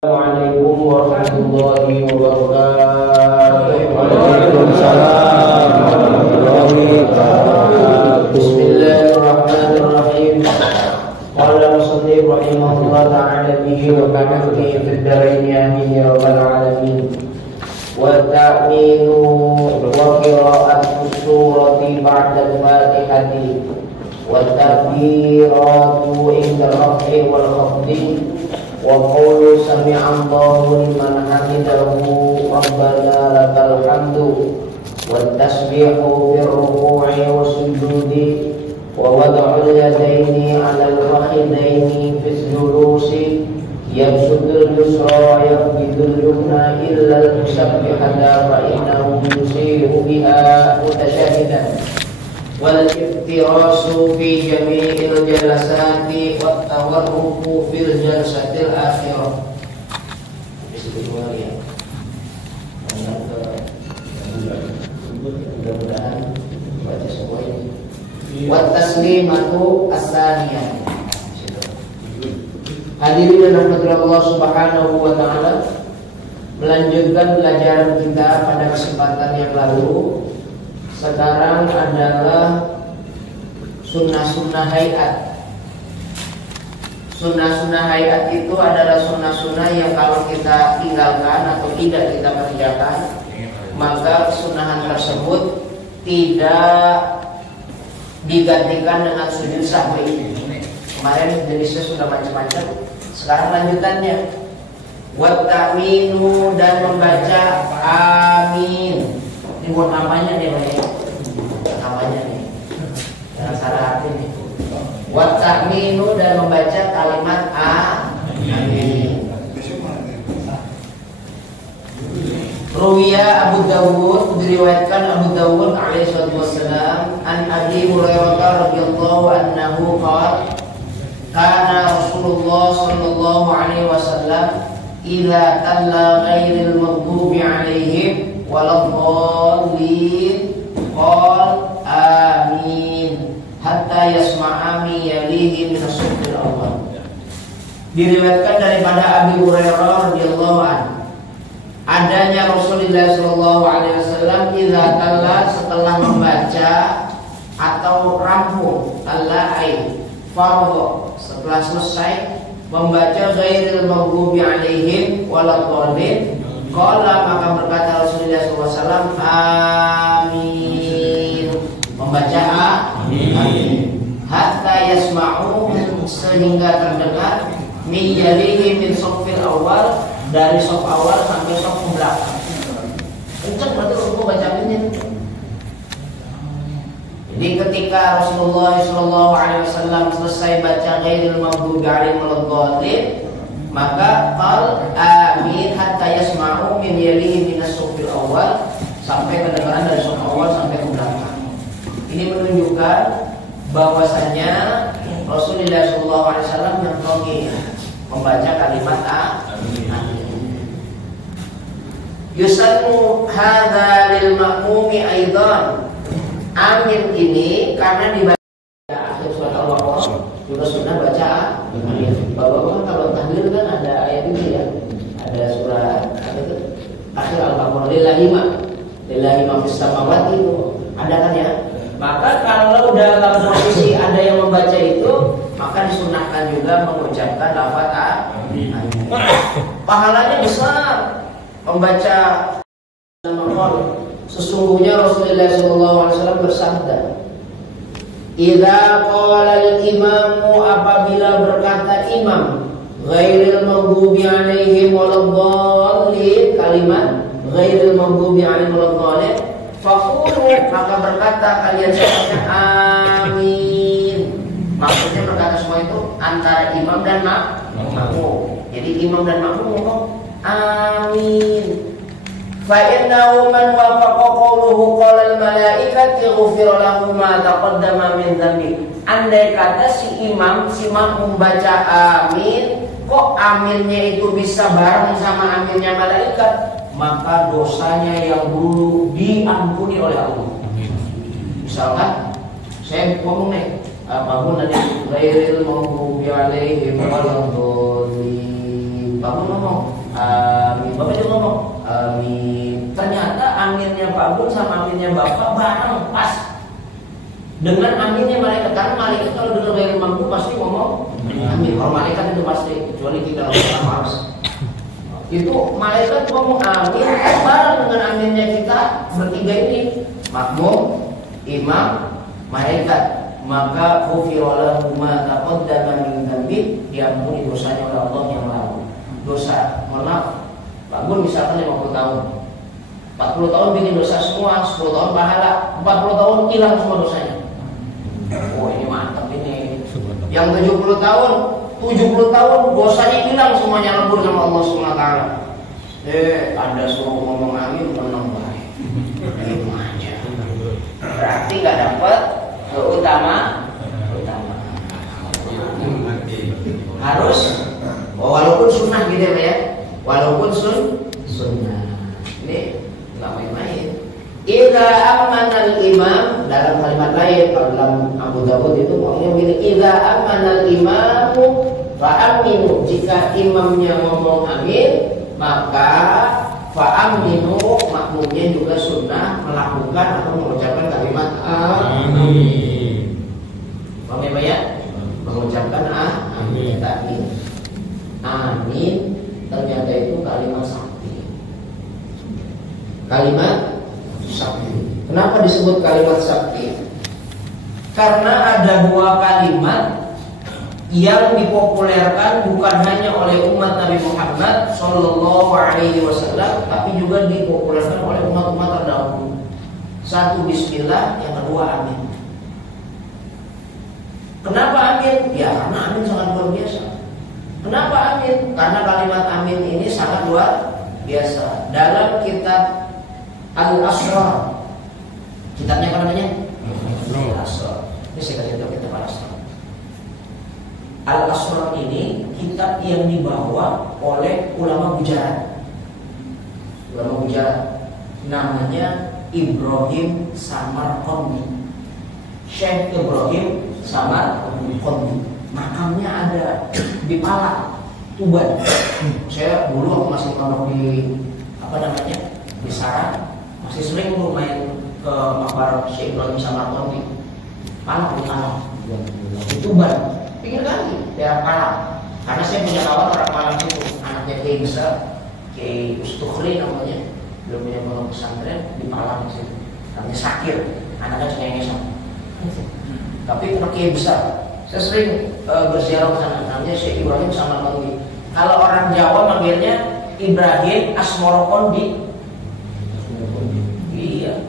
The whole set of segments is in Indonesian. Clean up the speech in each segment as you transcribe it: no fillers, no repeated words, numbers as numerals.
Assalamualaikum warahmatullahi wabarakatuh. Waalaikumsalam warahmatullahi wabarakatuh. Bismillahirrahmanirrahim. Qala musannif rahimahullah ta'ala bihi wa kanafni fid darain amin ya rabbal alamin. Wa ta'minu wa qira'atu surati ba'da al-fatihati wa takbiratu inda raf'i wal khafdi wa qulu sami'a Allahu liman hamidahu rabbana lakal hamdu wat tasbihu fir ruku'i was sujudi wa wad'ul yadaini 'alal fakhidaini fis julusi yabsudul yusra yaqbidul yumna illa al-musabbihata fa innahu yusiru biha mutasyahidan wal iftirasu fi jami'il jalasati wat tawarruku fil jalasatil akhirah. Disitu ya. Mudah-mudahan baca semua ini. Wat taslimatu as-saniyah. Hadirin dan hadirat Allah Subhanahu wa taala, melanjutkan pelajaran kita pada kesempatan yang lalu. Sekarang adalah sunnah-sunnah hayat. Sunnah-sunnah hayat itu adalah sunnah-sunnah yang kalau kita tinggalkan atau tidak kita kerjakan, maka kesunahan tersebut tidak digantikan dengan sujud sahwi. Kemarin jenisnya sudah macam-macam. Sekarang lanjutannya, wa ta'minu, dan membaca amin. Ini buat namanya nih, namanya nih. Jangan salah arti nih. Wa ta'minu, dan membaca kalimat amin. Ruwiya Abu Dawud, diriwayatkan Abu Dawud alaihi wassalam an Abi Hurairah radhiyallahu anhu qala kana Rasulullah sallallahu alaihi wasallam idza talla ghairil maghdubi alaihim waladhdallin qala amin hatta yasma'a min yalihi min as-sufil awwal. Diriwayatkan daripada Abi Hurairah radhiyallahu anhu, adanya Rasulullah sallallahu alaihi wasallam idza talla, setelah membaca atau rampung, talla ai fardhu, setelah selesai membaca ghairil maghdubi alaihim waladhdallin, qala, maka berkata Rasulullah SAW amin, membaca amin hatta yasma'u, sehingga terdengar min yalihi min safil awal, dari saf awal sampai saf belakang. Kencang berarti rukuk bacaannya. Jadi ketika Rasulullah SAW selesai baca ghairil maghdubi alaihim waladhdallin, maka qal amin hatta yasma'u min yalihi min as-safil awal, sampai kedengaran dari saf awal sampai ke belakang. Ini menunjukkan bahwasanya Rasulullah SAW mentoki membaca kalimat amin. Yusannu hadza lil ma'mumi aidan. Amin ini karena dibaca akhir surat Al-Baqarah juga sunnah baca amin. Bapak-bapak kalau tahlil kan ada ayat ini ya. Ada surat apa itu? Akhir Al-Baqarah lillahi ma fis samawati, itu ada kan ya? Maka kalau dalam posisi ada yang membaca itu, maka disunahkan juga mengucapkan lafaz amin. Pahalanya besar membaca al-Qur'an. Sesungguhnya Rasulullah SAW bersabda, idza qala al-imamu, apabila berkata imam, ghairil maghdubi alaihim waladhdallin, kalimat ghairil maghdubi alaihim waladhdallin, faqulu, maka berkata kalian semuanya amin. Maksudnya berkata semua itu antara imam dan makmum. Jadi imam dan makmum ngomong amin. Fa innahu man wafaqa qawluhu qala al-malaikati ghufira lahu ma taqaddama min dhanbi. Andai kata si imam, si makmum baca amin, kok aminnya itu bisa bareng sama aminnya malaikat, maka dosanya yang dulu diampuni oleh Allah. Misalkan saya ngomong nih, apapun tadi ghairil maghdubi alaihim waladhdallin, Pak Bun ngomong amin, Bapak juga ngomong amin. Ternyata aminnya Pak Bun sama aminnya Bapak bareng pas dengan aminnya malaikat. Karena malaikat kalau dengar dari mampu pasti ngomong amin. Kalau malaikat itu pasti, kecuali kita orang harus. Itu malaikat ngomong amin bareng dengan aminnya kita bertiga ini, makmum, imam, malaikat. Maka ghufira lahu ma taqaddama min dzambi, diampuni dosanya oleh Allah yang lalu. Dosa, mohon maaf, Pak Bun misalkan 50 tahun, 40 tahun bikin dosa semua, 10 tahun pahala, 40 tahun hilang semua dosanya. Oh ini mantap ini. Yang 70 tahun dosanya hilang semuanya, lebur sama Allah SWT. Anda suruh ngomong amin menang baik. Itu aja. Berarti nggak dapat utama. Harus walaupun sunnah gitu ya, walaupun sunnah. Ini nggak main-main. Idza amana al-imam, dalam kalimat lain kalau dalam Abu Dawud itu ngomongnya begini, idza amana al-imamu fa aminu, jika imamnya ngomong amin maka fa aminu, makmumnya juga sunnah melakukan atau mengucapkan kalimat amin. Paham ya Pak ya? Mengucapkan amin. Amin ternyata itu kalimat sakti. Kalimat sakti. Kenapa disebut kalimat sakti? Karena ada dua kalimat yang dipopulerkan bukan hanya oleh umat Nabi Muhammad Sallallahu Alaihi Wasallam, tapi juga dipopulerkan oleh umat-umat terdahulu. Satu Bismillah, yang kedua amin. Kenapa amin? Ya karena amin sangat luar biasa. Kenapa amin? Karena kalimat amin ini sangat luar biasa. Dalam kitab Al-Asrar, kitabnya apa namanya? Al-Asrar. Ini saya kasih tahu kitab Al-Asrar. Al-Asrar ini kitab yang dibawa oleh ulama Gujarat. Ulama Gujarat namanya Ibrahim Samarqandi. Syekh Ibrahim Samarqandi. Makamnya ada di Palang, Tuban. Saya dulu waktu masih pondok di di Sarang, masih sering tuh main ke makbar Syekh Ibrahim Samarqandi. Palang di Palang, di Tuban, pinggir kali daerah Palang. Karena saya punya kawan orang Palang itu, anaknya Kiai besar, Kiai Ustukhri namanya, belum punya pondok pesantren di Palang di situ. Namanya Sakir, anaknya cengengesan. Tapi anak Kiai besar. Saya sering berziarah ke sana, namanya Syekh Ibrahim Samarqandi. Kalau orang Jawa manggilnya Ibrahim Asmorokondi. Iya,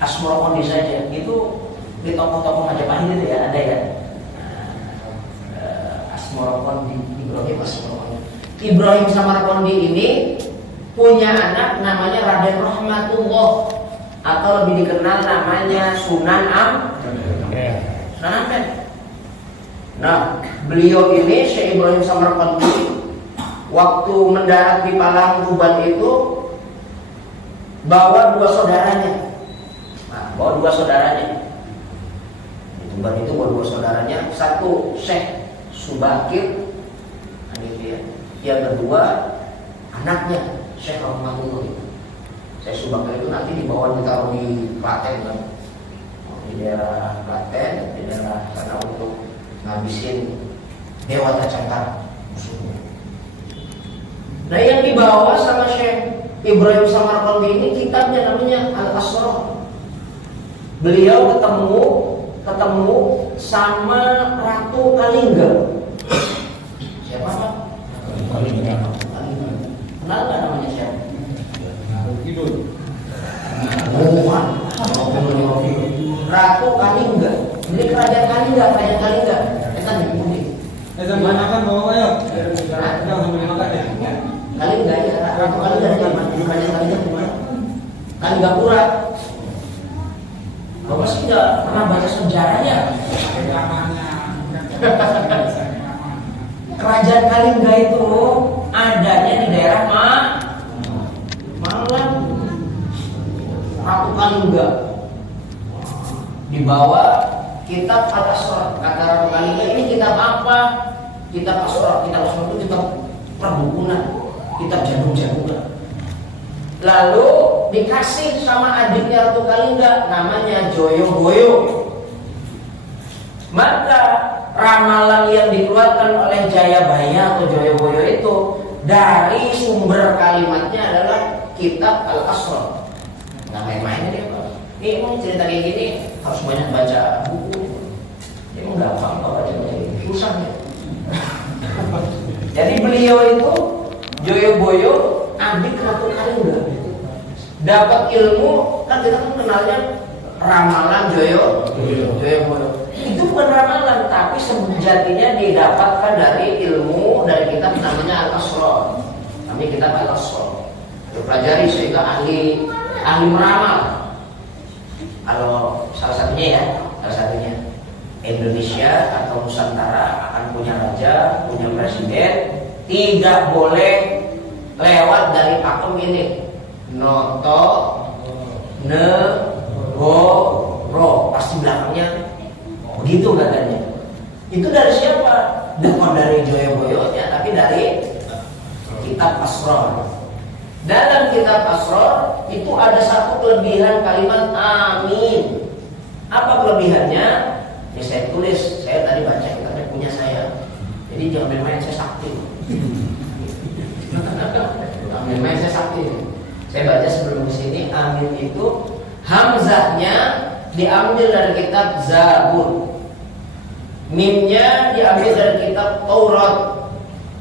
Asmorokondi saja. Itu di toko-toko Majapahit itu ya, ada ya. Asmorokondi, Ibrahim Asmorokondi. Ibrahim Samarqandi ini punya anak namanya Raden Rahmatullah, atau lebih dikenal namanya Sunan Ampel. Nah, beliau ini Syekh Ibrahim Samarqandi waktu mendarat di Palang Tuban itu bawa dua saudaranya. Di Tuban itu bawa dua saudaranya. Satu Syekh Subakir, gitu ya. Yang kedua anaknya Syekh Rahmatullah. Syekh Subakir itu nanti dibawa ditaruh di Klaten kan. Di daerah Klaten, di daerah sana untuk ngabisin Dewata Cangkar musuhnya. Nah, yang dibawa sama Syekh Ibrahim Samarqandi ini kitabnya namanya Al-Asrar. Beliau ketemu sama Ratu Kalingga. Siapa Pak? Kalingga. Kenal nggak namanya siapa? Bukan. Ratu Kalingga. Ini kerajaan Kalingga. Kan di bumi. Zaman makan bawa ayo. Jangan sambil makan ya. Kalingga ya, Ratu Kalingga di mana? Kerajaan Kalingga di mana? Kalinggapura. Bapak sih nggak pernah baca sejarah ya? Kerajaan Kalingga itu adanya di daerah Malang. Ratu Kalingga dibawa kitab Al-Asrar. Kata Ratu Kalingga, ini kitab apa? Kitab Asrar. Kitab Asrar itu kitab perbukunan, kitab jagung-jagungan. Lalu dikasih sama adiknya Ratu Kalingga, namanya Joyoboyo. Maka ramalan yang dikeluarkan oleh Jayabaya atau Joyoboyo itu dari sumber kalimatnya adalah kitab Al-Asrar. Nggak main-main dia Pak. Ini mau cerita kayak gini harus banyak baca buku. Ini mau gampang Pak baca ini, susah ya. Jadi beliau itu Joyoboyo adik Ratu Kalingga. Dapat ilmu, kan kita kan kenalnya ramalan Joyoboyo. Itu bukan ramalan, tapi sejatinya didapatkan dari ilmu dari kitab namanya Al-Asrar. Kami kitab Al-Asrar. Pelajari sehingga ahli meramal. Kalau salah satunya Indonesia atau Nusantara akan punya raja, punya presiden, tidak boleh lewat dari pakem ini. Noto, negoro, pasti belakangnya begitu katanya. Itu dari siapa? Bukan dari Joyoboyo ya, tapi dari kitab Asrar. Dalam kitab Asrar itu ada satu kelebihan kalimat amin. Apa kelebihannya? Ya saya tulis, saya tadi baca kitabnya punya saya. Jadi jangan main-main, saya sakti. Jangan main-main, saya sakti. Saya baca sebelum kesini, amin itu hamzahnya diambil dari kitab Zabur, mimnya diambil dari kitab Taurat,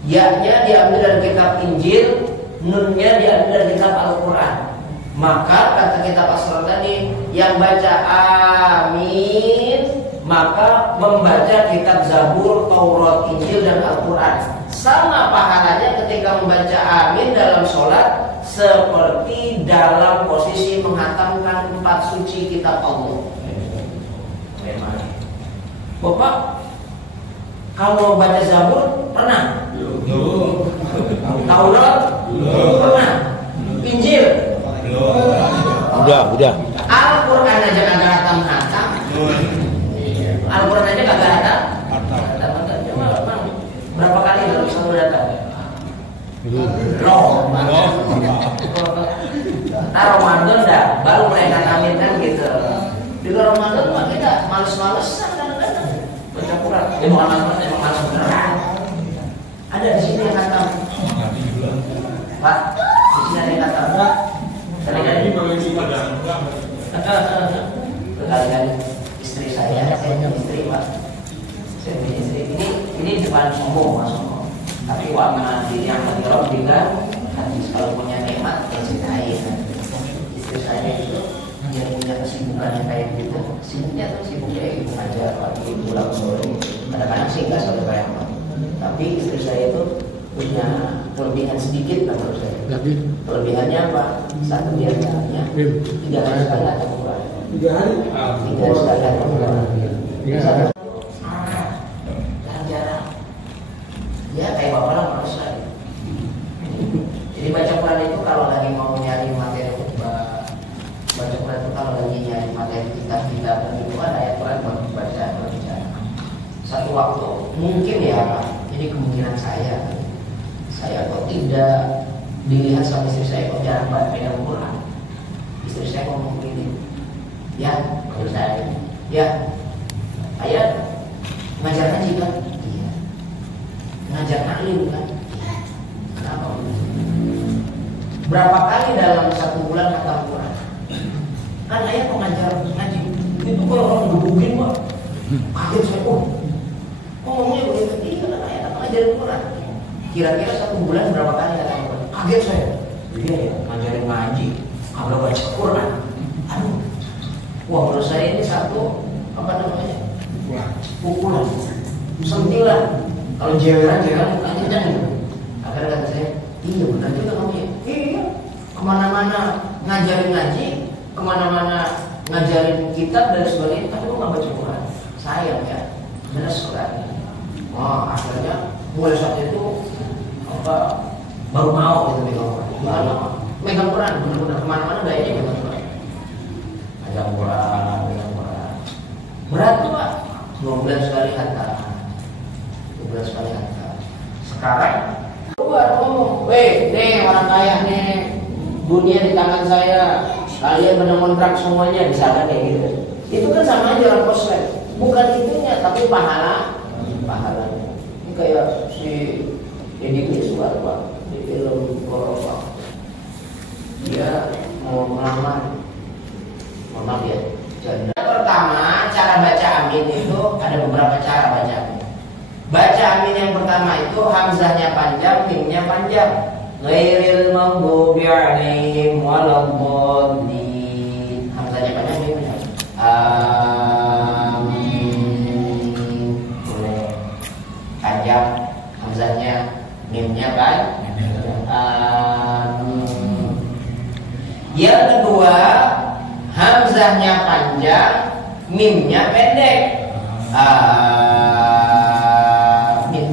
ya-nya diambil dari kitab Injil, nunnya diambil dari kitab Al-Quran. Maka kata kitab Asrar tadi, yang baca amin maka membaca kitab Zabur, Taurat, Injil, dan Al-Quran. Sama pahalanya ketika membaca amin dalam sholat seperti dalam posisi menghatamkan 4 suci kitab Allah. Bapak, kalau baca Zabur pernah? Taurat? Pernah? Injil? Udah. Al-Quran aja kagak hatam-hatam. Al-Quran aja kagak hatam. Berapa kali dalam satu datang? Ramadan dah, baru mulai ngatamin kan gitu. Di Ramadan mah kita males-malesan kadang-kadang baca Quran. Bukan males-malesan, emang males beneran. Ada di sini yang khatam. Pak, di sini ada yang khatam. Kali-kali istri saya punya istri Pak. Saya punya istri. Ini depan sombong Mas. Tapi warna diri yang tergerok juga hadis kalau punya nikmat yang ceritain. Istri saya itu dia punya kesibukannya kayak gitu. Sibuknya tuh sibuknya ibu aja pagi pulang sore. Kadang-kadang sih nggak sore kayak tapi istri saya itu punya kelebihan sedikit menurut saya. Kelebihannya apa? Satu diantaranya 3 hari sekali ada Quran. 3 hari? 3 hari sekali ada Quran. Jarang. Ya kayak bapak lah malas lah. Jadi baca Quran itu kalau lagi mau nyari materi khutbah, baca Quran itu kalau lagi nyari materi kitab-kitab itu kan ayat Quran baca berbicara. Satu waktu mungkin ya Pak. Ini kemungkinan saya kok tidak dilihat sama istri saya kok jarang pegang Quran. Istri saya ngomong begini, ya, kalau saya, ya, ayah ngajar ngaji kan? Iya. Ngajar taklim kan? Iya. Kenapa? Berapa kali dalam 1 bulan khatam Quran? Kan ayah kok ngajar ngaji? Itu kok orang gebukin Pak. Kaget saya, ngomongnya begitu, iya kan ayah ngajarin Quran. Kira-kira 1 bulan berapa kali khatam Quran? Kaget saya. Iya ya, ngajarin ngaji, kalau baca Quran. Aduh. Wah, menurut saya ini satu apa namanya? Pukulan. Sentilan. Kalau jeweran mukanya jangan. Akhirnya kata saya, iya benar juga kamu ya. Iya. Kemana-mana ngajarin ngaji, kemana-mana ngajarin kitab dan sebagainya, tapi lu nggak baca Quran. Sayang ya, benar sekali. Wah, akhirnya mulai saat itu baru mau gitu megang Quran. Megang Quran, benar-benar kemana-mana gayanya megang Quran. Megang Quran. Berat tuh Pak. 2 bulan sekali hantar. 2 bulan sekali hantar. Sekarang baru ngomong, weh, nih orang kaya nih, dunia di tangan saya, kalian benar kontrak semuanya, misalnya kayak gitu. Itu kan sama aja orang koslet, bukan itunya, tapi pahalanya. Ini kayak si Deddy Miswar Pak di film Korova, dia mau melamar, maaf ya. Janda. Pertama, cara baca amin itu ada beberapa cara baca amin. Baca amin yang pertama itu hamzahnya panjang, mimnya panjang. Ghairil maghdubi 'alaihim waladdallin. Hamzahnya panjang, mimnya amin. Boleh. Panjang hamzahnya, mimnya kan? Amin. Yang kedua, hamzahnya panjang, mimnya pendek. Amin.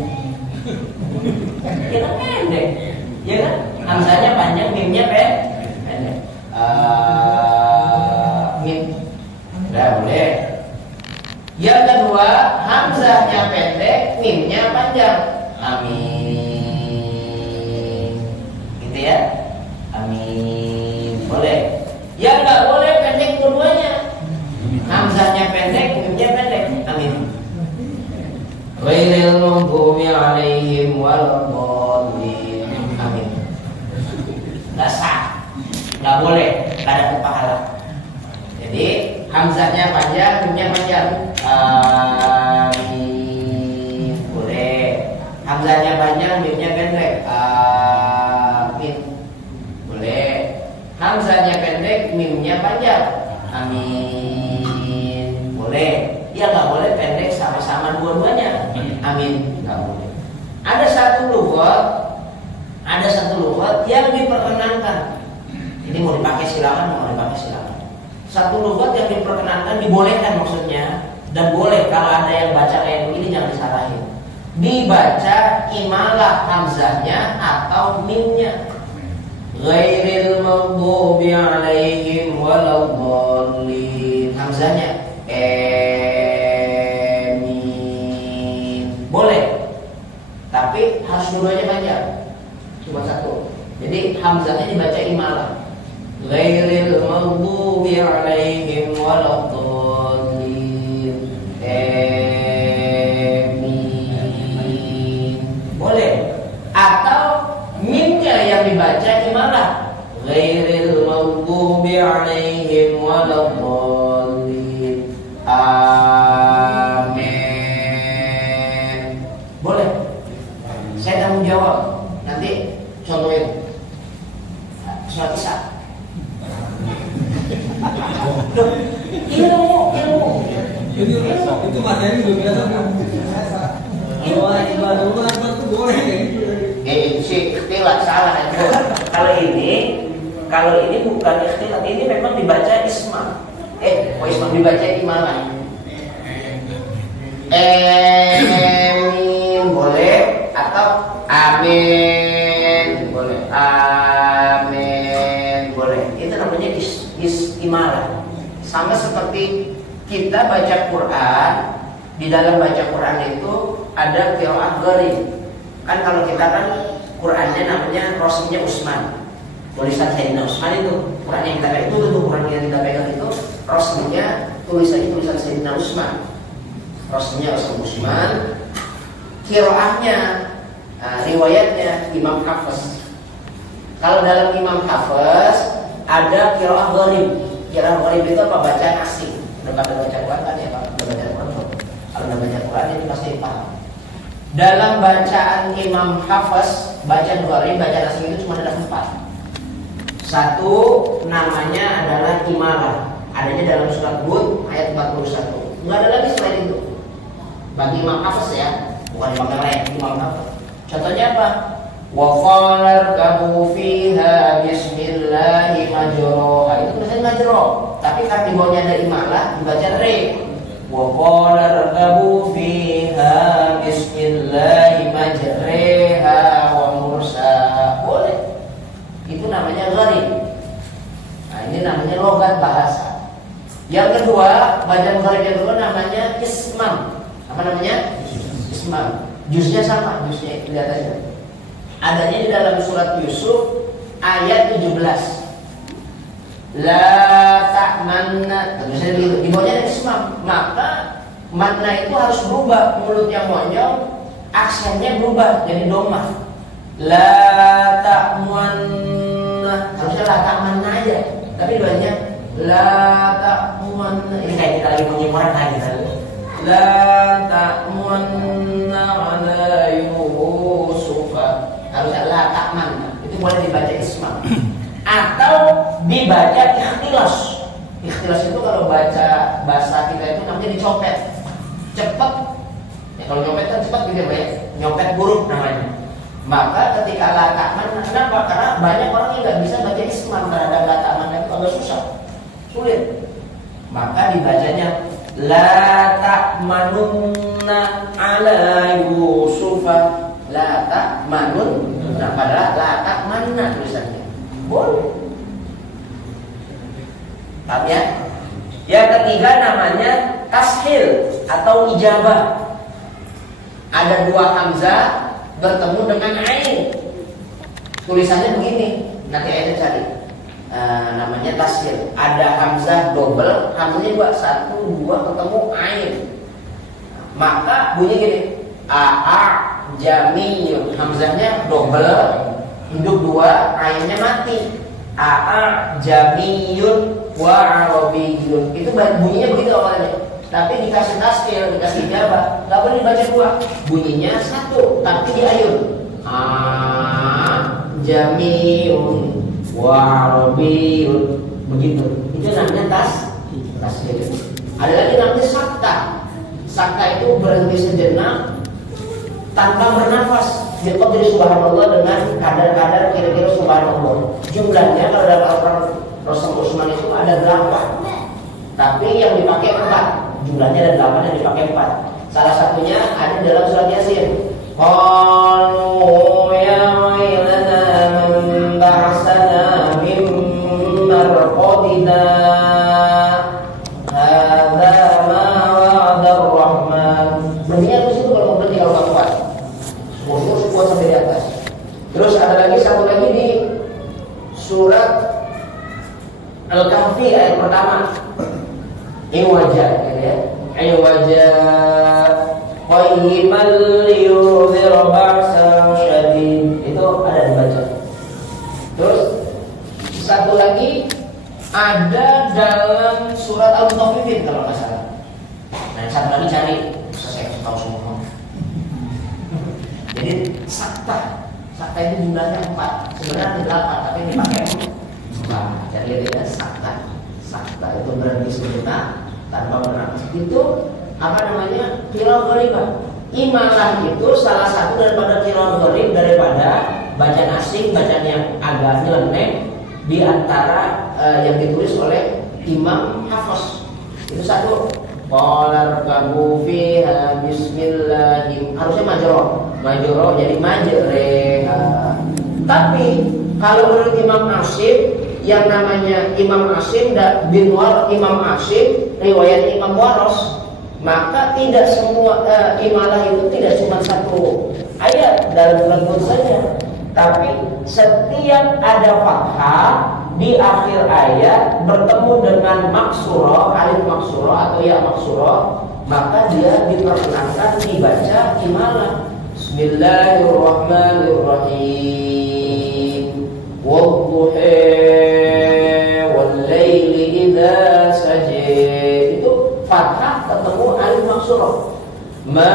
Ya kan pendek, ya kan? Hamzahnya panjang, mimnya pendek. Amin. Udah boleh. Yang kedua, hamzahnya pendek, mimnya panjang. Amin. Gitu ya? Amin. Boleh. Yang nggak boleh pendek keduanya. Hamzahnya pendek, mimnya pendek. Amin. Ghairil maghdubi 'alaihim waladdallin. Amin. Nggak sah, nggak boleh, nggak ada pahala. Jadi hamzahnya panjang, mimnya panjang. Amin. Boleh. Hamzahnya panjang, mimnya pendek. Amin. Boleh. Hamzahnya pendek, mimnya panjang. Amin. Boleh. Ya nggak boleh pendek sama-sama dua-duanya. Amin. Nggak boleh. Ada satu lughat yang diperkenankan. Ini mau dipakai silakan, mau dipakai silakan. Satu lughat yang diperkenankan, dibolehkan maksudnya, dan boleh kalau ada yang baca kayak begini jangan disalahin. Dibaca imalah hamzahnya atau mimnya. Ghairil maghdubi 'alaihim waladdallin. Hamzahnya amin. Boleh. Tapi harus dua-duanya panjang. Cuma satu. Jadi hamzahnya dibaca imalah. Ghairil maghdubi 'alaihim waladdallin. Amin. Boleh. Atau mimnya yang dibaca imalah. Ghairil maghdubi 'alaihim waladdallin. Amin. Boleh. Saya tanggung jawab. Nanti contohin. Surat Isya. Ilmu. Itu materi udah biasa. Kalau ibadah itu boleh kayak Si ikhtilat salah itu. Kalau ini bukan ikhtilat, ini memang dibaca isma. Isma dibaca imalah. Amin boleh atau amin boleh. Amin boleh. Itu namanya imalah. Sama seperti kita baca Quran, di dalam baca Quran itu ada qiraat gharib. Kan kalau kita kan Qurannya namanya Rasulnya Utsman, tulisan Sayyidina Utsman itu Quran yang kita pegang itu tentu Quran yang kita pegang itu Rasulnya tulisan Sayyidina Utsman, Rasulnya Utsman, qiraatnya riwayatnya Imam Hafiz. Kalau dalam Imam Hafiz ada qiraat gharib. Qiraat gharib itu apa? Bacaan asing. Udah pada baca Quran kan ya Pak? Udah baca Quran. Kalau udah baca Quran ini pasti paham. Dalam bacaan Imam Hafiz, bacaan gharib, bacaan asing itu cuma ada 4. Satu namanya adalah imalah. Adanya dalam surat Hud ayat 41. Enggak ada lagi selain itu. Bagi Imam Hafiz ya, bukan Imam yang lain, Imam Hafiz. Contohnya apa? Wa qala irkabu fiha bismillahi majroha. Itu tulisannya majroh, tapi kan di bawahnya ada imalah dibaca re. Wa qala irkabu fiha bismillahi majreha wa mursaha. Boleh. Itu namanya gharib. Nah, ini namanya logat bahasa. Yang kedua, bacaan gharib yang kedua namanya ismam. Apa namanya? Ismam. Juznya sama, juznya lihat aja. adanya di dalam surat Yusuf ayat 17. La ta'manna, misalnya begitu, di bawahnya ada ismam, maka makna itu harus berubah, mulutnya monyong, aksennya berubah jadi domah. La ta'manna, harusnya la ta'manna aja, tapi di bawahnya la ta'manna. Ini kayak kita lagi mengimuran lagi tadi. La ta'manna ala Yusufa, harusnya la ta'manna, itu boleh dibaca ismam. Atau dibaca ikhtilas. Ikhtilas itu kalau baca bahasa kita itu namanya dicopet, cepet. Ya, kalau nyopet kan cepat gitu ya, nyopet huruf namanya. Maka ketika la ta'manna, kenapa? Karena banyak orang yang nggak bisa baca ismam terhadap la ta'manna, itu agak susah, sulit. Maka dibacanya la ta'manunna ala Yusufa, la ta'manun. Nah, padahal la ta'manna tulisannya. Boleh. Paham ya? Yang ketiga namanya tashil atau ijabah. Ada dua hamzah bertemu dengan ain. Tulisannya begini. Nanti ayatnya cari. Namanya tashil. Ada hamzah double, hamzahnya dua, satu, dua ketemu ain. Maka bunyi gini. Jamiyun. Hamzahnya double. Hidup dua, ainnya mati. Jamiyun wa arabiyun. Itu bunyinya begitu awalnya. Tapi dikasih taskil, dikasih ijabah, nggak boleh dibaca dua. Bunyinya satu, tapi diayun. Jamiyun wa arabiyun. Begitu. Itu namanya taskil. Ada lagi namanya sakta. Sakta itu berhenti sejenak tanpa bernafas. Diqadri subhanallah dengan kadar-kadar kira-kira subhanallah. Jumlahnya kalau dalam Al-Quran Rasul Utsman itu ada 8. Tapi yang dipakai 4. Jumlahnya ada 8 yang dipakai 4. Salah satunya ada dalam surat Yasin. Qalu ya wailana man ba'atsana min marqadina. Hadza ma wa'ada ar-Rahman. Bunyinya di situ kalau berarti kalau kuat. Kuat sampai di atas. Terus ada lagi satu lagi di surat Al-Kahfi ayat pertama. Iwaja, gitu ya. Iwaja qayyiman liyudhir ba'san syadid. Itu ada dibaca. Terus satu lagi ada dalam surat Al-Mutaffifin kalau nggak salah. Nah, satu lagi cari, saya tahu semua. Jadi sakta itu jumlahnya 4. Sebenarnya ada 8, tapi dipakai 4. Jadi dia sakta itu berhenti sejenak tanpa bernafas. Itu apa namanya? Qiraah gharibah. Imalah itu salah satu daripada qiraah gharib, daripada bacaan asing, bacaan yang agak nyeleneh di antara yang ditulis oleh Imam Hafiz. Itu satu. Qala rkabu fiha bismillahim. Harusnya majro jadi majreha. Tapi kalau menurut Imam Asim, yang namanya Imam Asim dan bin Imam Asim riwayat Imam Waros, maka tidak semua imalah itu tidak cuma satu ayat dalam lembut saja, tapi setiap ada fathah di akhir ayat bertemu dengan maksurah, alif maksurah atau ya maksurah, maka dia diperkenankan dibaca imalah. Bismillahirrahmanirrahim. Wadduha wallaili idza saja. Itu fathah ketemu alif maksurah. Ma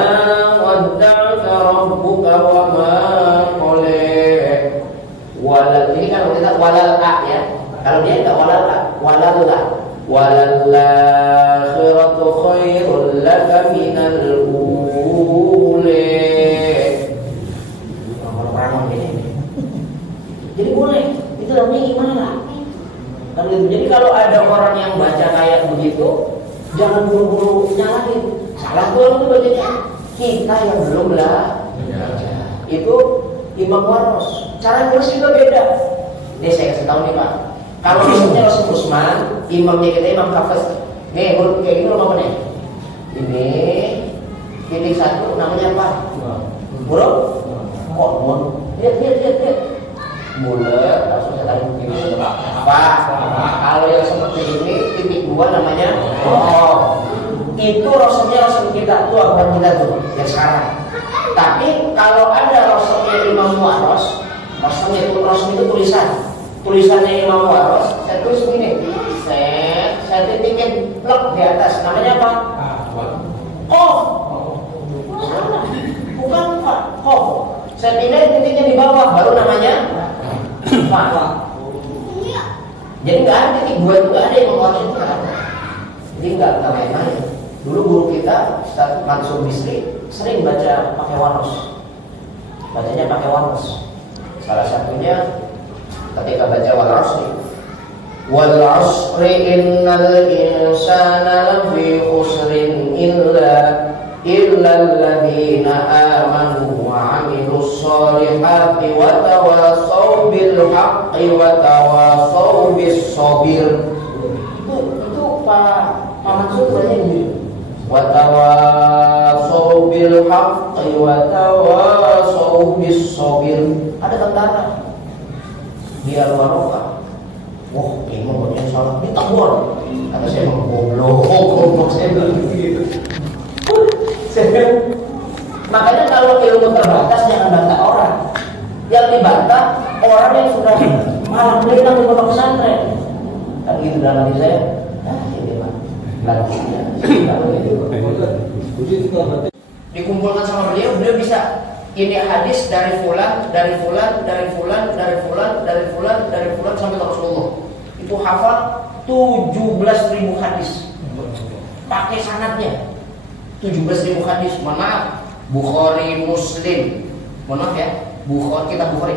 wadda'aka rabbuka wa ma qala. Walal, ini kan kita walal a ya. Kalau dia enggak walal a, walal la. Walal akhiratu khairul laka minal ula. Jadi boleh, itu namanya gimana? Kan gitu. Jadi kalau ada orang yang baca kayak begitu, jangan buru-buru nyalahin. Salah tuh itu bacanya. Kita yang belum lah. Itu Imam Waros. Cara nulis juga beda. Ini saya kasih tahu nih Pak. Kalau misalnya Rasul Utsman, imamnya kita Imam Hafiz. Nih huruf kayak gini apa nih? Ini titik satu namanya apa? Huruf kok lihat. Bulat, langsung saya tarik begini. Pak, kalau yang seperti ini titik 2 namanya itu rosoknya rosok kita, itu abang kita tuh yang sekarang. Tapi kalau ada rosoknya Imam Waros, rosok itu tulisannya Imam Waros, saya tulis begini, saya titikin plek di atas, namanya apa? Salah, bukan Pak, saya pindahin titiknya di bawah, baru namanya Pak. Jadi nggak ada titik 2 itu, nggak ada yang Waros itu nggak ada. Jadi nggak main-main. Dulu guru kita Ustaz Mansur Bisri sering baca pakai waros, bacanya pakai waros. Salah satunya ketika baca waros nih, wal asri innal insana lafi khusrin illa alladziina amanu wa 'amilus shalihati wa tawassaw bil haqqi wa tawassaw bis sabir. Itu Pak Mansur banyak gitu. Wa tawassaw bil haqqi wa tawassaw bis sabir. Ada tentara di Al-Waroka. Wah, ini mau yang salah ditegur. Kata saya mau goblok saya bilang gitu. Makanya kalau ilmu terbatas jangan bantah orang. Yang dibantah orang yang sudah malam melintang di pondok pesantren. Kan gitu dalam diri saya. Ini mah lagunya. Dikumpulkan sama beliau bisa ini hadis dari fulan sampai ke Rasulullah. Itu hafal 17.000 hadis. Pakai sanadnya. 17.000 hadis. Mohon maaf, Bukhari, Muslim. Mohon maaf ya.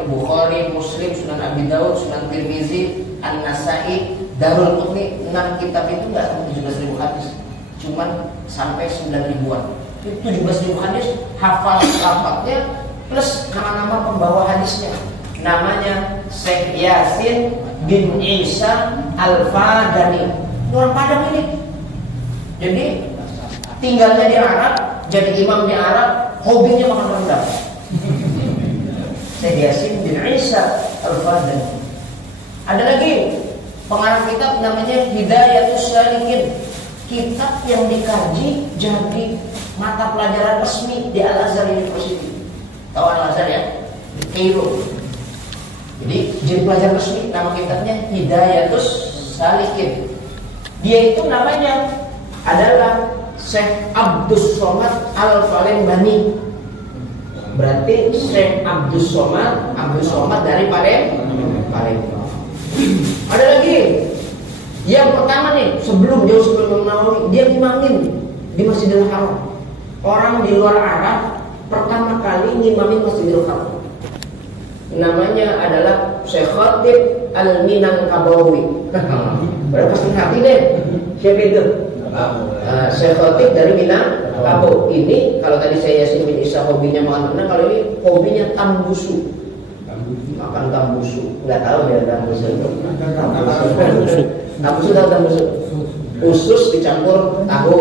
Bukhari, Muslim, Sunan Abi Daud, Sunan Tirmizi, An-Nasai, Darul Qutni, 6 kitab itu enggak sampai 17.000 hadis. Cuman sampai 9.000-an. 17.000 hadis, hafal lafadznya plus nama-nama pembawa hadisnya. Namanya Syekh Yasin bin Isa Al-Fadani. Orang Padang ini. Jadi tinggalnya di Arab, jadi imam di Arab, hobinya makan rendang. Syekh Yasin bin Isa Al-Fadani. Ada lagi pengarang kitab namanya Hidayatus Salikin. Kitab yang dikaji jadi mata pelajaran resmi di Al-Azhar University. Tahu Al-Azhar ya? Di Kairo. Jadi pelajaran resmi, nama kitabnya Hidayatus Salikin. Dia itu namanya adalah Syekh Abdus Somad Al-Palembani. Berarti Syekh Abdus Somad dari Palembang. Ada lagi yang pertama nih, jauh sebelum Nawawi, dia ngimamin di Masjidil Haram. Orang di luar Arab pertama kali ngimamin Masjidil Haram. Namanya adalah Syekh Khatib Al-Minangkabawi. Berapa pasti hati deh. Siapa itu? Syekh Khatib dari Minangkabau. Ini kalau tadi saya Yasin bin Isa hobinya makan rendang, kalau ini hobinya tambusu. Makan tambusu. Enggak tahu ya tambusu itu. Tambusu tahu tambusu? Usus dicampur tahu.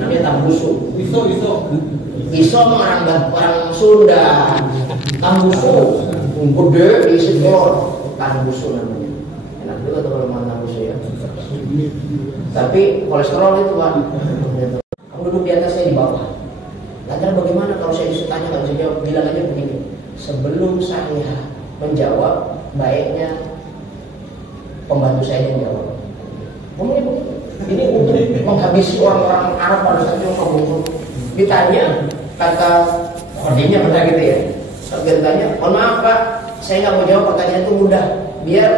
Namanya tambusu. Iso orang Sunda. Tambusu gede diisi telur. Tambusu namanya. Enak juga tuh kalau makan tambusu ya. Tapi kolesterol itu Pak. Kamu duduk di atas, saya di bawah. Lantas bagaimana kalau saya ditanya, kalau saya jawab, bilang aja begini. Sebelum saya menjawab, baiknya pembantu saya yang jawab. Ngomongnya begitu. Ini untuk menghabisi orang-orang Arab pada saat itu sombong. Ditanya, kata khodimnya pernah gitu ya. Ditanya, mohon maaf Pak, saya nggak mau jawab, pertanyaan itu mudah. Biar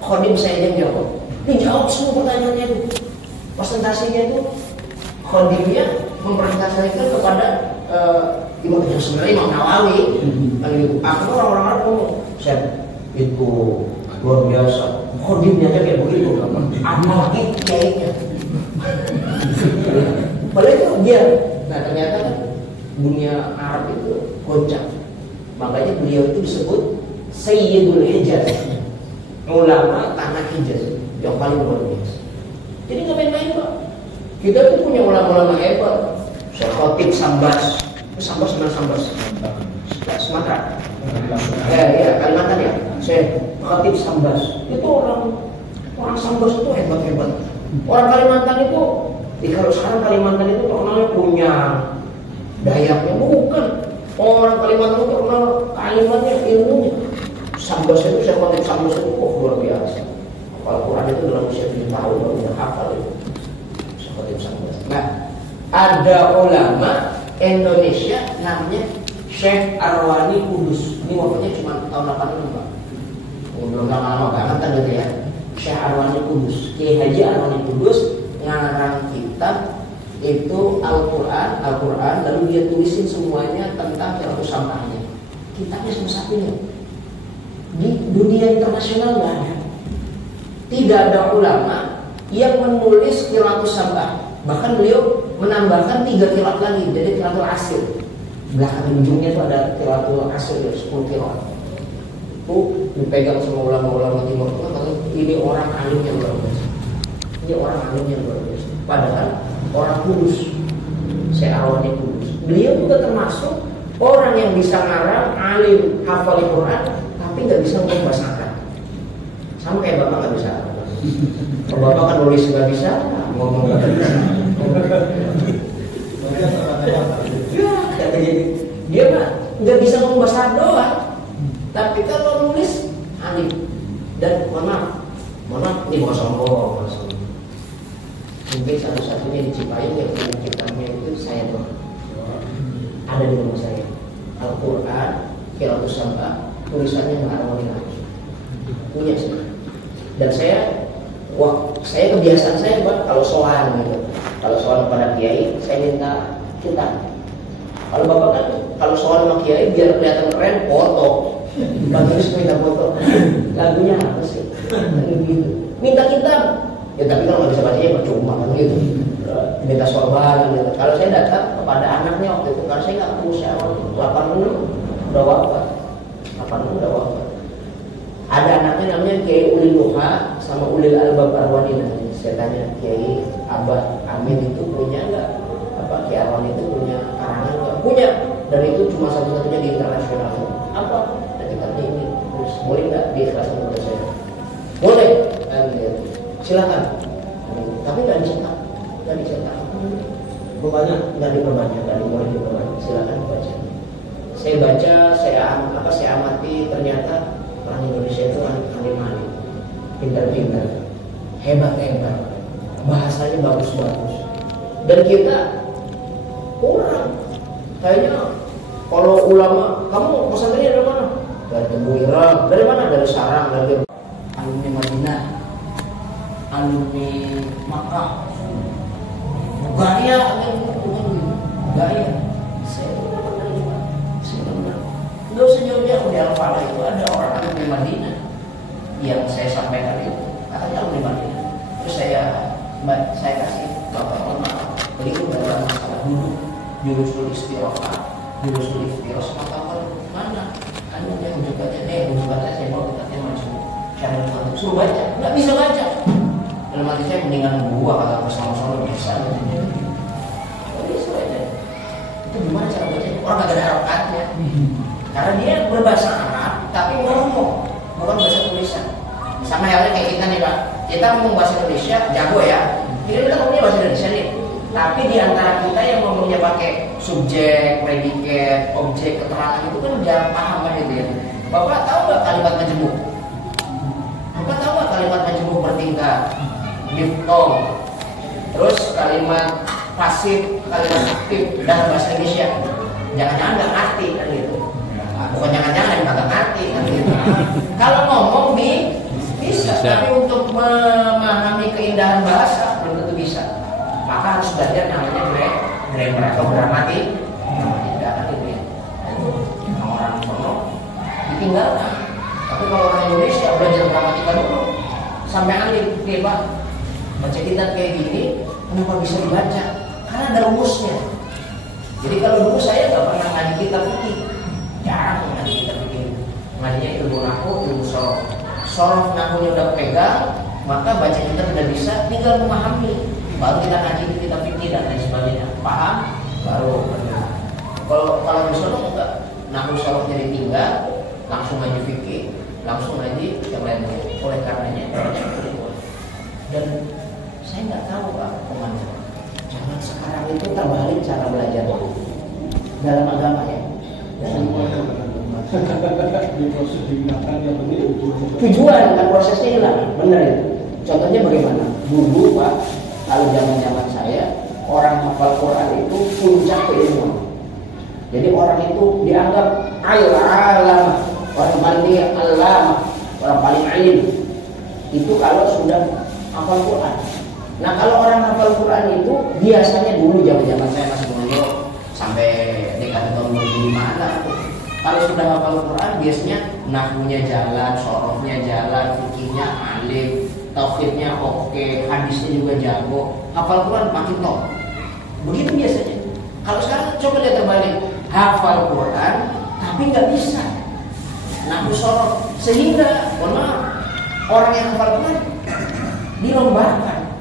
khodim saya yang jawab. Dijawab semua pertanyaannya itu. Presentasinya itu khodimnya mempresentasikan kepada Imam Nawawi. Kan gitu. Akhirnya orang-orang Arab ngomong, "Saya itu luar biasa. Khodimnya aja kayak begitu. Apalagi kiainya." Padahal itu dia. Nah ternyata kan dunia Arab itu goncang. Makanya beliau itu disebut Sayyidul Hijaz, ulama tanah Hijaz yang paling luar biasa. Jadi nggak main-main Pak. Kita tuh punya ulama-ulama hebat. Syekh Khatib Sambas. Sambas mana Sambas? Sumatera. Ya, Kalimantan ya. Saya Khatib Sambas. Itu orang Sambas itu hebat-hebat. Orang Kalimantan itu, kalau sekarang Kalimantan itu terkenalnya punya Dayaknya, bukan. Orang Kalimantan itu terkenal kalimatnya, ilmunya. Sambas itu, saya Khatib Sambas itu luar biasa. Kalau Quran itu dalam usia 7 tahun baru udah hafal itu. Khatib Sambas. Nah, ada ulama Indonesia namanya Syekh Arwani Kudus. Ini wafatnya cuma tahun 86 Pak. Belum lama banget kan gitu ya. Syekh Arwani Kudus, Kiai Haji Arwani Kudus ngarang kitab itu Al-Quran, lalu dia tulisin semuanya tentang qiraatus sampahnya. Kitabnya cuma satunya. Di dunia internasional nggak ada. Tidak ada ulama yang menulis qiraatus sampah. Bahkan beliau menambahkan 3 qiraat lagi, jadi qiraatul asir. Belakang ujungnya itu ada qiraatul asir, 10 qiraat. Itu dipegang sama ulama-ulama Timur Tengah. Ini orang alim yang luar biasa. Ini orang alim yang luar biasa. Padahal orang Kudus, Syekh Arwani Kudus. Beliau juga termasuk orang yang bisa ngarang, alim, hafal Quran, tapi nggak bisa ngomong bahasa Arab. Sama kayak bapak nggak bisa. Kalau bapak kan nulis nggak bisa, ngomong nggak bisa. Dia nggak bisa ngomong bahasa Arab doang, tapi kalau nulis alim. Dan mohon maaf, ini bukan sombong. Mungkin satu-satunya di Cipayung yang punya kitabnya itu saya doang. Ada di rumah saya. Al-Quran, qiraatus sampah, tulisannya nggak Arwani lagi. Punya sih. Dan saya kebiasaan saya buat kalau soal gitu. Kalau soal kepada kiai, saya minta kitab. Kalau bapak kan, kalau soal sama kiai biar kelihatan keren, foto. Bagus minta foto. Lagunya apa sih? Gitu. Minta kitab. Ya tapi kalau nggak bisa bacanya percuma kan gitu. Minta sorban gitu. Kalau saya datang kepada anaknya waktu itu, karena saya nggak ketemu saya 86 udah wafat. 86 udah wafat. Ada anaknya namanya Kiai Ulil Luha sama Ulil Albab Arwani namanya. Saya tanya Kiai Abah Amin itu punya nggak? Apa Kiai Arwani itu punya karangan nggak? Punya. Dan itu cuma satu-satunya di internasional. Apa? Dan kitabnya ini. Terus boleh nggak diikhlaskan kepada saya? Boleh. Silakan. Tapi nggak dicetak. Banyak nggak diperbanyak, nggak boleh diperbanyak. Silakan baca. Saya baca, saya amati, ternyata orang Indonesia itu alim-alim, pintar-pintar, hebat-hebat, bahasanya bagus-bagus. Dan kita kurang. Kayaknya kalau ulama, kamu pesantrennya dari mana? Dari Tebuirang. Dari mana? Dari Sarang, dari alumni Madinah, alumni Makkah. Gaya, gaya. Saya benar. Nggak usah jauh-jauh di Al-Falah itu ada orang alumni Madinah yang saya sampaikan itu, katanya alumni Madinah. Terus saya kasih bapak maaf, beliau dalam masalah dulu jurusul istirofah, jurusul istirofah maka mana? Anunya ujubannya saya mau kita masuk syarat masuk suruh baca, nggak bisa baca. Dalam hati saya mendingan gua kata bersama-sama bisa. Itu gimana cara bacanya? Orang nggak ada harokatnya. Karena dia berbahasa Arab tapi ngomong, bukan bahasa tulisan. Sama halnya kayak kita nih Pak. Kita ngomong bahasa Indonesia jago ya. Kita ngomongnya bahasa Indonesia nih. Tapi di antara kita yang ngomongnya pakai subjek, predikat, objek, keterangan itu kan jarang paham kan gitu ya. Bapak tahu nggak kalimat majemuk? Bapak tahu nggak kalimat majemuk bertingkat? Diftong. Terus kalimat pasif, kalimat aktif dalam bahasa Indonesia. Jangan-jangan nggak ngerti kan gitu. Bukan jangan-jangan nggak ngerti kan gitu. Kalau ngomong bisa, tapi untuk memahami keindahan bahasa belum tentu bisa. Maka harus belajar namanya grammar atau gramatik. Tidak akan itu ya. Orang sono ditinggalkan. Tapi kalau orang Indonesia belajar gramatika dulu sampai alim, nih Pak, baca kitab kayak gini, kenapa bisa dibaca? Karena ada rumusnya. Jadi kalau dulu saya nggak pernah ngaji kitab ini, jarang ngaji kitab ini. Ngajinya ilmu nahu, ilmu sorof. Sorof nahunya udah pegang, maka baca kitab udah bisa, tinggal memahami. Baru kita ngaji itu kitab fikih dan lain sebagainya. Paham? Baru. Kalau di sana enggak. nahu sorofnya ditinggal, langsung ngaji fikih, langsung ngaji yang lainnya. Oleh karenanya dan saya nggak tahu Pak kemana. Jangan sekarang itu terbalik cara belajar dalam agama ya. Tujuan dan prosesnya hilang, benar itu. Contohnya bagaimana? Dulu Pak, kalau zaman saya orang hafal Quran itu puncak keilmuan. Jadi orang itu dianggap al-alam, orang paling alam, orang paling alim. Itu kalau sudah hafal Quran. Nah kalau orang hafal Quran itu biasanya dulu zaman saya masih mondok sampai dekat tahun 2005 lah. Kalau sudah hafal Quran biasanya nahwunya jalan, sorofnya jalan, fikihnya alim, tauhidnya oke, hadisnya juga jago, hafal Quran makin top. Begitu biasanya. Kalau sekarang coba lihat terbalik, hafal Quran tapi nggak bisa nahwu sorof, sehingga orang yang hafal Quran dilombakan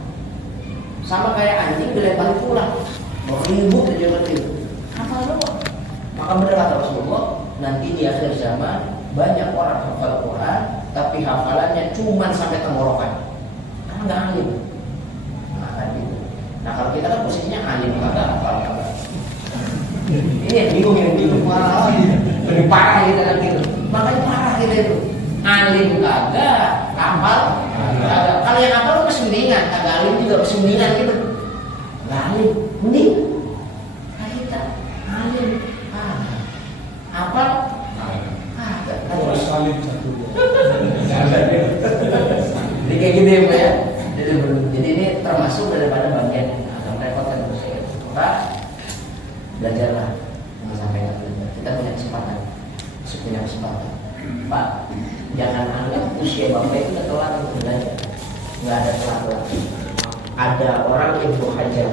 sama kayak anjing dilempar pulang, ribut aja begitu. Hafal doang. Maka benar kata Rasulullah, nanti di akhir zaman banyak orang hafal Quran tapi hafalannya cuma sampai tenggorokan karena nggak alim. Nah kalau kita kan posisinya alim kagak hafal kagak. Ini yang bingung parah, lebih parah kita kan gitu. Makanya parah kita itu. Alim kagak, hafal kagak. Kalau yang hafal masih mendingan, kagak alim juga masih mendingan gitu. Nggak alim, mending. Kayak kita alim, hafal kagak. Salim satu. Jadi kayak gitu ya Pak ya. Jadi ini termasuk daripada bagian yang agak repot kan menurut saya. Pak, belajarlah menyampaikan belajar. Kita punya kesempatan, punya kesempatan. Pak, jangan anggap usia bapak itu udah telat untuk belajar. Nggak ada telat. Ada orang Ibnu Hajar,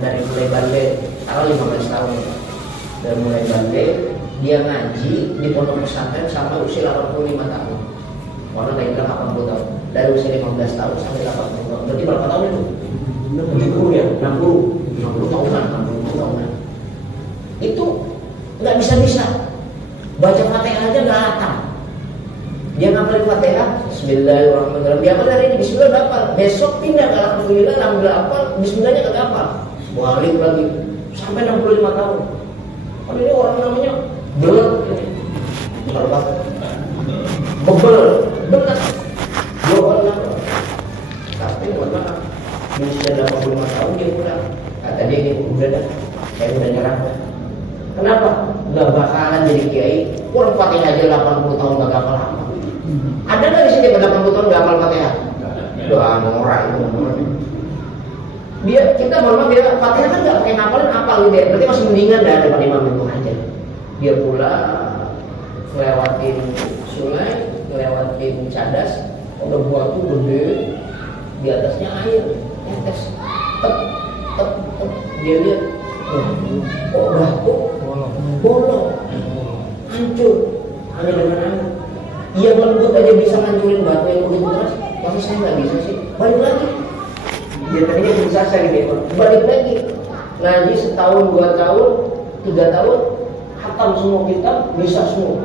dari mulai balik, taruh 15 tahun. Dari mulai balik, dia ngaji di pondok pesantren sampai usia 85 tahun. Orang lain bilang 80 tahun. Dari usia 15 tahun sampai 80 tahun. Berarti berapa tahun itu? 70 ya? 60 tahunan, 60 tahunan. Itu nggak bisa. Baca Fatihah aja nggak hafal. Dia ngapalin Fatihah, Bismillahirrahmanirrahim. Dia hafal hari ini, Bismillah udah hafal. Besok pindah ke Alhamdulillah hafal, Bismillahnya nggak hafal. Balik lagi sampai 65 tahun. Kalau ini orang namanya belet, bebel, bener. Dua orang. Tapi maaf, ini sudah 85 tahun dia pulang. Kata dia ini udah dah, saya udah nyerah. Kenapa? Gak bakalan jadi kiai. Orang Fatihah aja 80 tahun gak hafal apa. Ada nggak di sini 80 tahun gak hafal Fatihah? Doa norak itu. Kita dia Fatihah kan gak pakai hafal gitu. Berarti masih mendingan dah daripada Imam itu aja. Dia pula ngelewatin sungai, ngelewatin cadas, ada buah tuh gede, di atasnya air, tetes, tep, dia lihat, kok batu, bolong, hancur, hanya dengan air. Yang lembut aja bisa hancurin batu yang begitu keras, tapi saya nggak bisa sih. Balik lagi, dia tadinya bisa saya gitu, balik lagi, ngaji setahun, 2 tahun, 3 tahun, hatam semua kitab, bisa semua.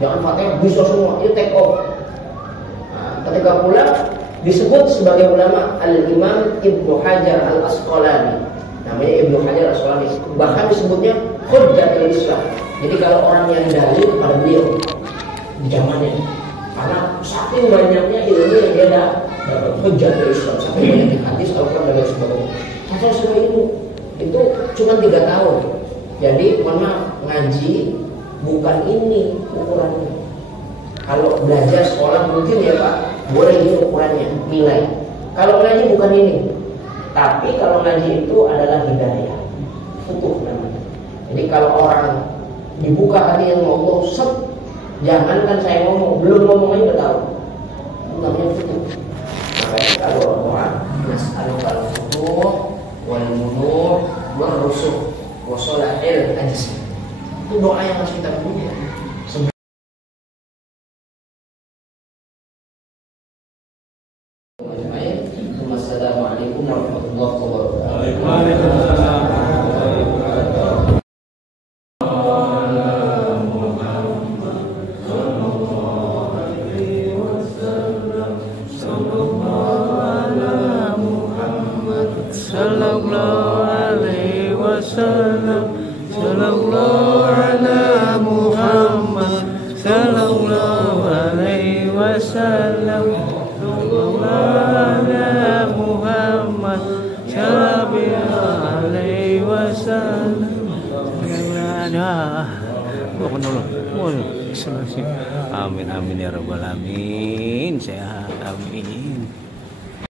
Jangan Fatihah bisa semua, itu take off. Nah, ketika pulang disebut sebagai ulama Al-Imam Ibnu Hajar Al-Asqalani. Namanya Ibnu Hajar Al-Asqalani. Bahkan disebutnya Hujjatul Islam. Jadi kalau orang yang dalil kepada beliau di zamannya, karena saking banyaknya ilmu yang dia dapat Hujjatul Islam, saking banyak hadis Al-Quran dan sebagainya. Hafal semua itu cuma 3 tahun. Jadi mohon maaf, ngaji bukan ini ukurannya. Kalau belajar sekolah mungkin ya Pak, boleh ini ukurannya, nilai. Kalau ngaji bukan ini. Tapi kalau ngaji itu adalah hidayah, futuh namanya. Jadi kalau orang dibuka hati yang Allah, jangankan saya ngomong, belum ngomong aja udah tahu. Itu namanya futuh. Makanya kalau orang nas'alukal futuh wal munur wal rusuh wa salahil ajis. Itu doa yang harus kita punya. Assalamualaikum warahmatullahi wabarakatuh. wasallam. Sallallahu ala Muhammad. Sallallahu alaihi wasallam. Sallallahu ala Muhammad. Sallallahu alaihi wasallam. Amin amin ya rabbal alamin. Sehat amin.